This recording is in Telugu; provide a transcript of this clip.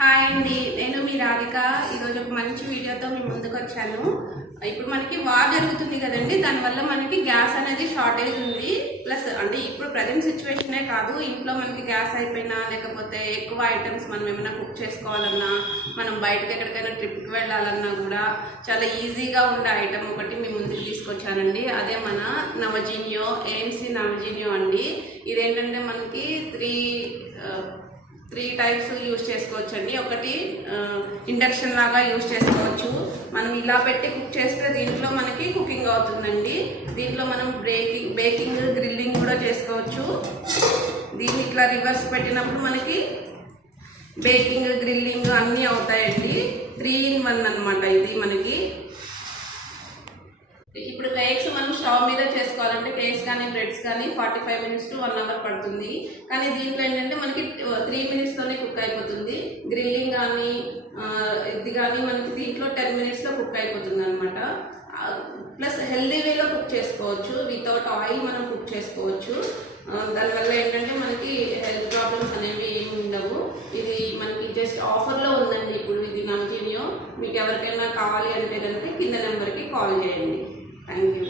హాయ్ అండి, నేను మీ రాధిక. ఈరోజు ఒక మంచి వీడియోతో మీ ముందుకు వచ్చాను. ఇప్పుడు మనకి వార్ జరుగుతుంది కదండి, దానివల్ల మనకి గ్యాస్ అనేది షార్టేజ్ ఉంది. ప్లస్ అంటే ఇప్పుడు ప్రజెంట్ సిచ్యువేషనే కాదు, ఇంట్లో మనకి గ్యాస్ అయిపోయినా లేకపోతే ఎక్కువ ఐటమ్స్ మనం ఏమైనా కుక్ చేసుకోవాలన్నా, మనం బయటకు ఎక్కడికైనా ట్రిప్కి వెళ్ళాలన్నా కూడా చాలా ఈజీగా ఉండే ఐటమ్ ఒకటి మీ ముందుకు తీసుకొచ్చానండి. అదే మన నవజీనియో ఏఎంసీ నవజీనియో అండి. ఇదేంటంటే మనకి త్రీ టైప్స్ యూజ్ చేసుకోవచ్చు అండి. ఒకటి ఇండక్షన్ లాగా యూజ్ చేసుకోవచ్చు. మనం ఇలా పెట్టి కుక్ చేస్తే దీంట్లో మనకి కుకింగ్ అవుతుందండి. దీంట్లో మనం బేకింగ్ గ్రిల్లింగ్ కూడా చేసుకోవచ్చు. దీన్ని ఇట్లా రివర్స్ పెట్టినప్పుడు మనకి బేకింగ్ గ్రిల్లింగ్ అన్నీ అవుతాయండి. 3 in 1 అనమాట ఇది మనకి. ఇప్పుడు కేక్స్ మనం స్టవ్ మీద చేసుకోవాలంటే కేక్స్ కానీ బ్రెడ్స్ కానీ 45 minutes to 1 hour పడుతుంది. కానీ దీంట్లో ఏంటంటే మనకి 3 minutesలోనే కుక్ అయిపోతుంది. గ్రిల్లింగ్ కానీ ఇది కానీ మనకి దీంట్లో 10 minutesలో కుక్ అయిపోతుంది అనమాట. ప్లస్ హెల్దీ వేలో కుక్ చేసుకోవచ్చు, వితౌట్ ఆయిల్ మనం కుక్ చేసుకోవచ్చు. దానివల్ల ఏంటంటే మనకి హెల్త్ ప్రాబ్లమ్స్ అనేవి ఏమి ఉండవు. ఇది మనకి జస్ట్ ఆఫర్లో ఉందండి ఇప్పుడు ఇది నవజీనియో. మీకు ఎవరికైనా కావాలి అంటే కనుక కింద నెంబర్కి కాల్ చేయండి. Thank you.